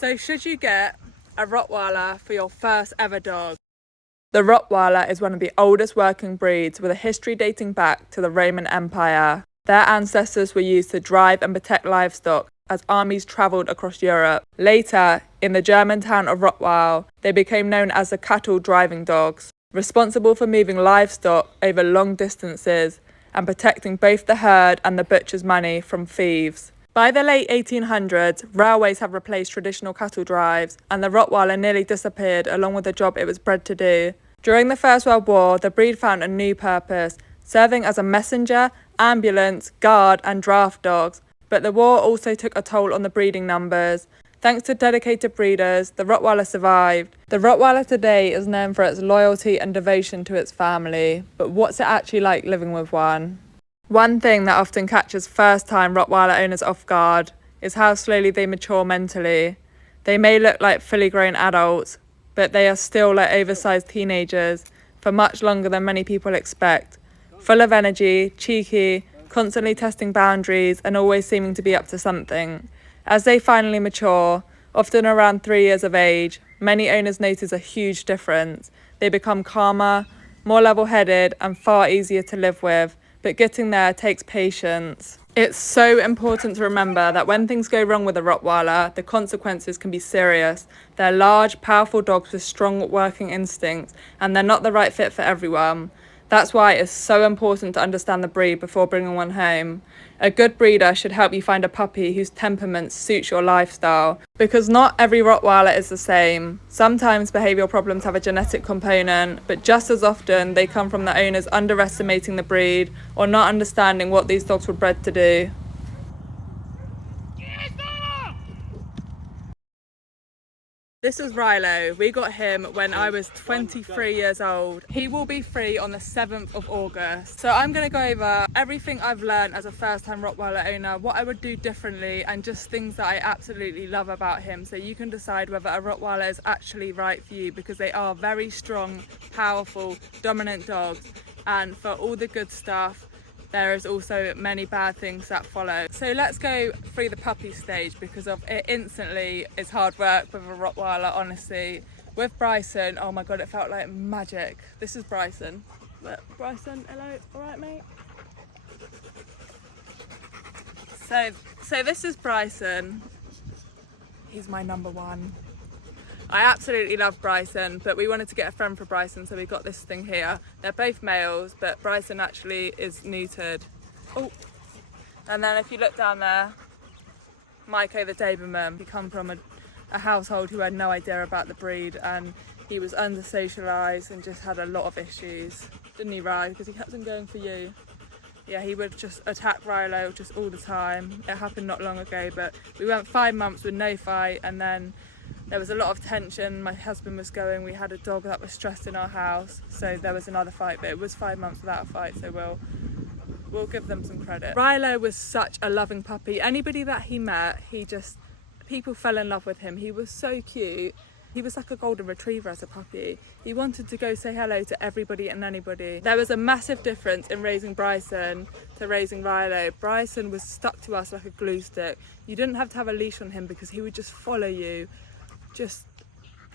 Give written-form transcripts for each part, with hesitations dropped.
So should you get a Rottweiler for your first ever dog? The Rottweiler is one of the oldest working breeds with a history dating back to the Roman Empire. Their ancestors were used to drive and protect livestock as armies travelled across Europe. Later, in the German town of Rottweil, they became known as the cattle driving dogs, responsible for moving livestock over long distances and protecting both the herd and the butcher's money from thieves. By the late 1800s, railways have replaced traditional cattle drives, and the Rottweiler nearly disappeared along with the job it was bred to do. During the First World War, the breed found a new purpose, serving as a messenger, ambulance, guard and draft dogs, but the war also took a toll on the breeding numbers. Thanks to dedicated breeders, the Rottweiler survived. The Rottweiler today is known for its loyalty and devotion to its family, but what's it actually like living with one? One thing that often catches first-time Rottweiler owners off guard is how slowly they mature mentally. They may look like fully grown adults, but they are still like oversized teenagers for much longer than many people expect. Full of energy, cheeky, constantly testing boundaries and always seeming to be up to something. As they finally mature, often around 3 years of age, many owners notice a huge difference. They become calmer, more level-headed and far easier to live with. But getting there takes patience. It's so important to remember that when things go wrong with a Rottweiler, the consequences can be serious. They're large, powerful dogs with strong working instincts, and they're not the right fit for everyone. That's why it's so important to understand the breed before bringing one home. A good breeder should help you find a puppy whose temperament suits your lifestyle, because not every Rottweiler is the same. Sometimes behavioural problems have a genetic component, but just as often they come from the owners underestimating the breed or not understanding what these dogs were bred to do. This is Rilo. We got him when I was 23 years old. He will be free on the 7th of August. So I'm going to go over everything I've learned as a first-time Rottweiler owner, what I would do differently, and just things that I absolutely love about him, so you can decide whether a Rottweiler is actually right for you, because they are very strong, powerful, dominant dogs. And for all the good stuff, there is also many bad things that follow. So let's go through the puppy stage, because of it instantly is hard work with a Rottweiler, honestly. With Bryson, oh my God, it felt like magic. This is Bryson. Look, Bryson, hello, all right, mate? So this is Bryson. He's my number one. I absolutely love Bryson, but we wanted to get a friend for Bryson, so we got this thing here. They're both males, but Bryson actually is neutered. Oh, and then if you look down there, Maiko the Doberman. He come from a household who had no idea about the breed, and he was under-socialised and just had a lot of issues. Didn't he, Ry? Because he kept on going for you. Yeah, he would just attack Rilo just all the time. It happened not long ago, but we went 5 months with no fight, and then there was a lot of tension. My husband was going, we had a dog that was stressed in our house, so there was another fight, but it was 5 months without a fight, so we'll give them some credit. Rilo was such a loving puppy. Anybody that he met, people fell in love with him. He was so cute. He was like a golden retriever as a puppy. He wanted to go say hello to everybody and anybody. There was a massive difference in raising Bryson to raising Rilo. Bryson was stuck to us like a glue stick. You didn't have to have a leash on him because he would just follow you, just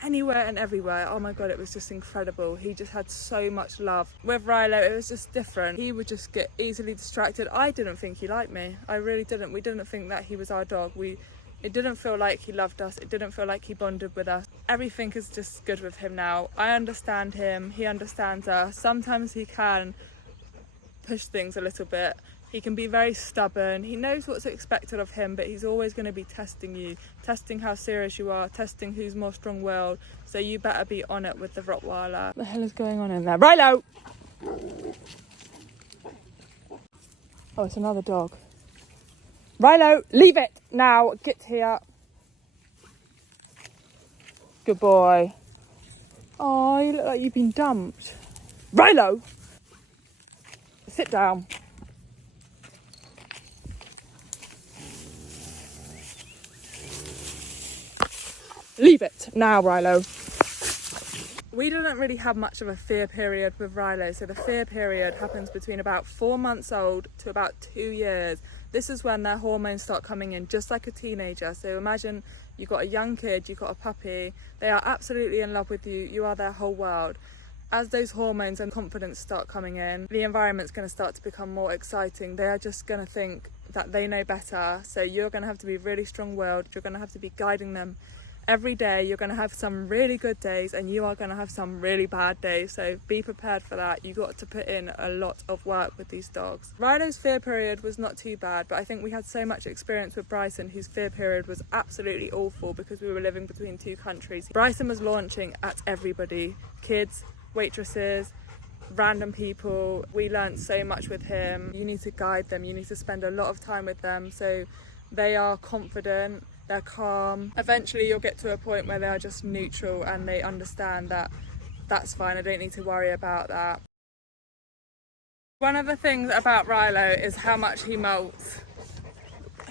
anywhere and everywhere. Oh my God, it was just incredible. He just had so much love. With Rilo, it was just different. He would just get easily distracted. I didn't think he liked me. I really didn't. We didn't think that he was our dog. It didn't feel like he loved us. It didn't feel like he bonded with us. Everything is just good with him now. I understand him. He understands us. Sometimes he can push things a little bit. He can be very stubborn. He knows what's expected of him, but he's always going to be testing you, testing how serious you are, testing who's more strong-willed. So you better be on it with the Rottweiler. What the hell is going on in there? Rilo! Oh, it's another dog. Rilo, leave it now. Get here. Good boy. Oh, you look like you've been dumped. Rilo! Sit down. Leave it now, Rilo. We didn't really have much of a fear period with Rilo, so the fear period happens between about 4 months old to about 2 years. This is when their hormones start coming in, just like a teenager. So imagine you've got a young kid, you've got a puppy, they are absolutely in love with you, you are their whole world. As those hormones and confidence start coming in, the environment's going to start to become more exciting. They are just going to think that they know better. So you're going to have to be really strong-willed. You're going to have to be guiding them every day. You're going to have some really good days and you are going to have some really bad days. So be prepared for that. You've got to put in a lot of work with these dogs. Rilo's fear period was not too bad, but I think we had so much experience with Bryson, whose fear period was absolutely awful because we were living between two countries. Bryson was launching at everybody, kids, waitresses, random people. We learned so much with him. You need to guide them, you need to spend a lot of time with them so they are confident, they're calm. Eventually you'll get to a point where they are just neutral and they understand that that's fine, I don't need to worry about that. One of the things about Rilo is how much he molts.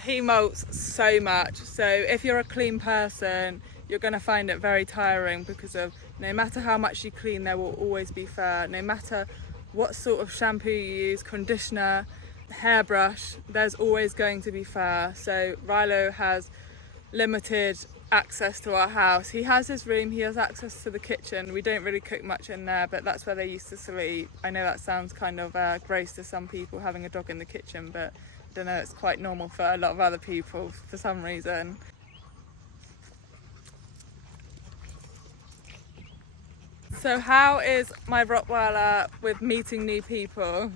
He molts so much. So if you're a clean person, you're going to find it very tiring because of no matter how much you clean, there will always be fur. No matter what sort of shampoo you use, conditioner, hairbrush, there's always going to be fur. So Rilo has limited access to our house. He has his room, he has access to the kitchen. We don't really cook much in there, but that's where they used to sleep. I know that sounds kind of gross to some people, having a dog in the kitchen, but I don't know, it's quite normal for a lot of other people for some reason. So how is my Rottweiler with meeting new people?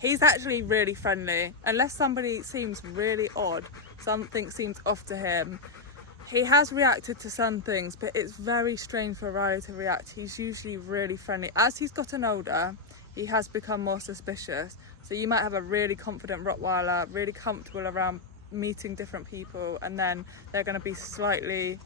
He's actually really friendly. Unless somebody seems really odd, something seems off to him. He has reacted to some things, but it's very strange for Riley to react. He's usually really friendly. As he's gotten older, he has become more suspicious. So you might have a really confident Rottweiler, really comfortable around meeting different people, and then they're going to be slightly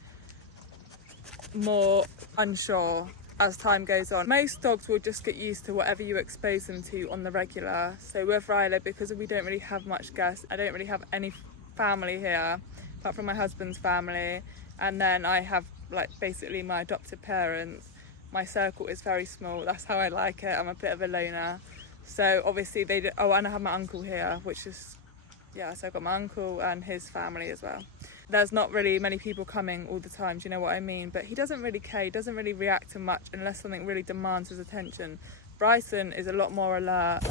more unsure as time goes on. Most dogs will just get used to whatever you expose them to on the regular. So with Riley, because we don't really have much guests, I don't really have any family here apart from my husband's family, and then I have like basically my adopted parents. My circle is very small. That's how I like it. I'm a bit of a loner. So obviously and I have my uncle here, which is, yeah, so I've got my uncle and his family as well. There's not really many people coming all the time, do you know what I mean? But he doesn't really care, he doesn't really react to much unless something really demands his attention. Bryson is a lot more alert.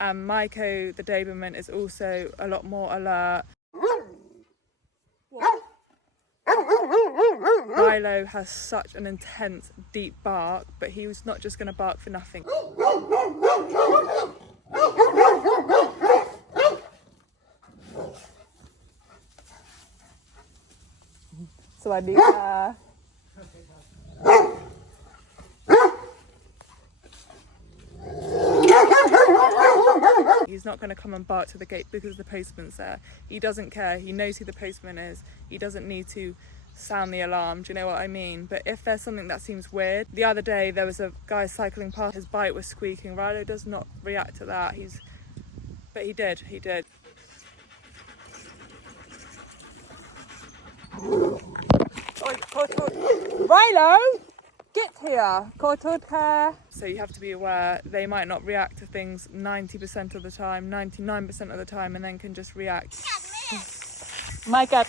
And Maiko, the Doberman, is also a lot more alert. Rilo has such an intense, deep bark, but he was not just going to bark for nothing. So I need He's not going to come and bark to the gate because the postman's there. He doesn't care. He knows who the postman is. He doesn't need to sound the alarm. Do you know what I mean? But if there's something that seems weird, the other day there was a guy cycling past. His bike was squeaking. Rilo does not react to that. But he did. Rilo, get here. So you have to be aware they might not react to things 90% of the time, 99% of the time, and then can just react. My God.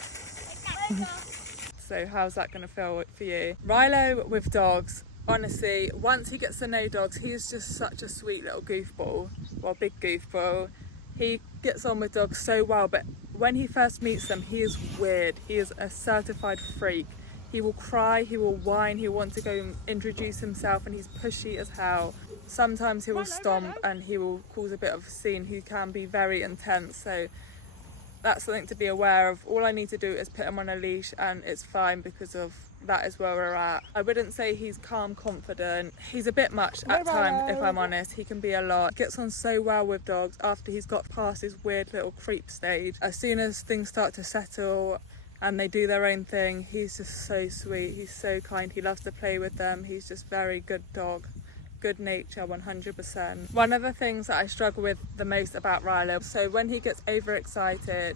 So how's that going to feel for you? Rilo with dogs, honestly, once he gets to know dogs, he's just such a sweet little goofball. Well, big goofball. He gets on with dogs so well, but when he first meets them, he is weird. He is a certified freak. He will cry, he will whine, he will want to go and introduce himself, and he's pushy as hell. Sometimes he will stomp and he will cause a bit of a scene. He can be very intense, so that's something to be aware of. All I need to do is put him on a leash and it's fine because of that is where we're at. I wouldn't say he's calm, confident. He's a bit much at times, if I'm honest. He can be a lot. Gets on so well with dogs after he's got past his weird little creep stage. As soon as things start to settle and they do their own thing, he's just so sweet. He's so kind. He loves to play with them. He's just very good dog. Good nature, 100%. One of the things that I struggle with the most about Rilo, so when he gets overexcited,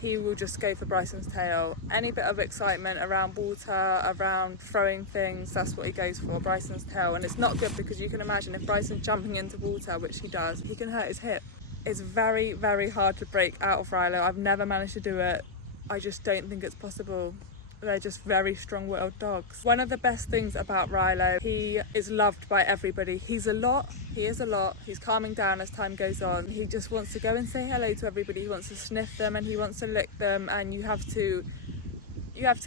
he will just go for Bryson's tail. Any bit of excitement around water, around throwing things, that's what he goes for, Bryson's tail. And it's not good because you can imagine if Bryson's jumping into water, which he does, he can hurt his hip. It's very, very hard to break out of Rilo. I've never managed to do it. I just don't think it's possible. They're just very strong-willed dogs. One of the best things about Rilo, he is loved by everybody. He is a lot. He's calming down as time goes on. He just wants to go and say hello to everybody. He wants to sniff them and he wants to lick them, and you have to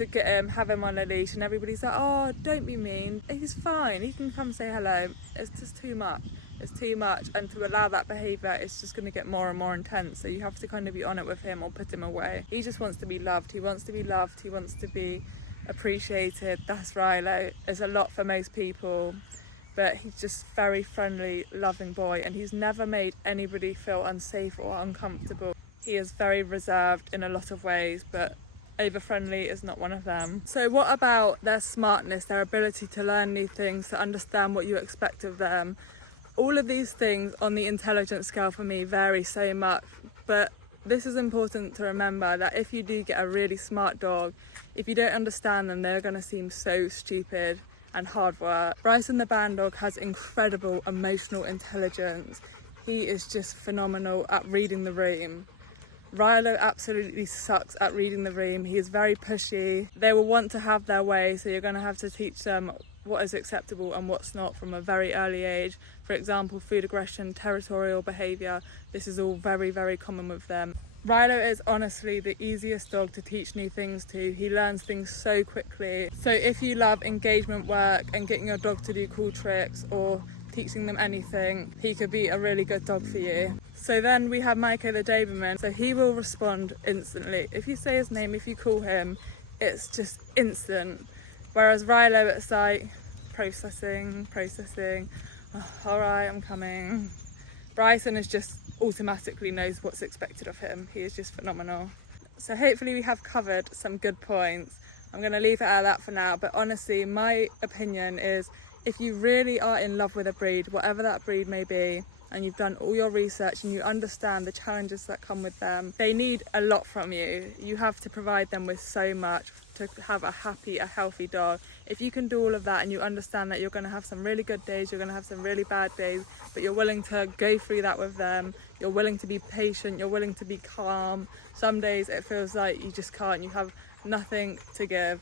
get him, have him on a leash, and everybody's like, oh, don't be mean. He's fine. He can come say hello. It's just too much. It's too much, and to allow that behaviour, it's just going to get more and more intense. So you have to kind of be on it with him or put him away. He just wants to be loved. He wants to be loved. He wants to be appreciated. That's Rilo. It's a lot for most people, but he's just very friendly, loving boy, and he's never made anybody feel unsafe or uncomfortable. He is very reserved in a lot of ways, but over-friendly is not one of them. So what about their smartness, their ability to learn new things, to understand what you expect of them? All of these things on the intelligence scale for me vary so much, but this is important to remember, that if you do get a really smart dog, if you don't understand them, they're going to seem so stupid and hard work. Bryson the band dog has incredible emotional intelligence. He is just phenomenal at reading the room. Rilo absolutely sucks at reading the room. He is very pushy. They will want to have their way, so you're going to have to teach them what is acceptable and what's not from a very early age. For example, food aggression, territorial behaviour, this is all very, very common with them. Rilo is honestly the easiest dog to teach new things to. He learns things so quickly. So if you love engagement work and getting your dog to do cool tricks or teaching them anything, he could be a really good dog for you. So then we have Maiko the Doberman. So he will respond instantly. If you say his name, if you call him, it's just instant. Whereas Rilo, it's like processing. Oh, all right, I'm coming. Bryson is just automatically knows what's expected of him. He is just phenomenal. So hopefully we have covered some good points. I'm going to leave it at that for now, but honestly, my opinion is, if you really are in love with a breed, whatever that breed may be, and you've done all your research and you understand the challenges that come with them, they need a lot from you. You have to provide them with so much to have a happy, a healthy dog. If you can do all of that and you understand that you're going to have some really good days, you're going to have some really bad days, but you're willing to go through that with them, you're willing to be patient, you're willing to be calm. Some days it feels like you just can't, you have nothing to give,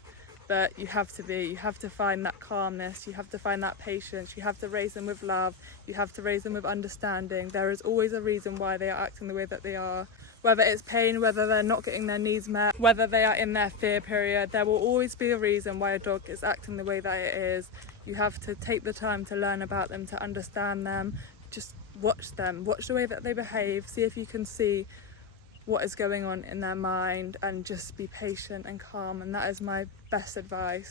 but you have to find that calmness, you have to find that patience, you have to raise them with love, you have to raise them with understanding. There is always a reason why they are acting the way that they are. Whether it's pain, whether they're not getting their needs met, whether they are in their fear period, there will always be a reason why a dog is acting the way that it is. You have to take the time to learn about them, to understand them, just watch them, watch the way that they behave, see if you can see what is going on in their mind, and just be patient and calm, and that is my best advice.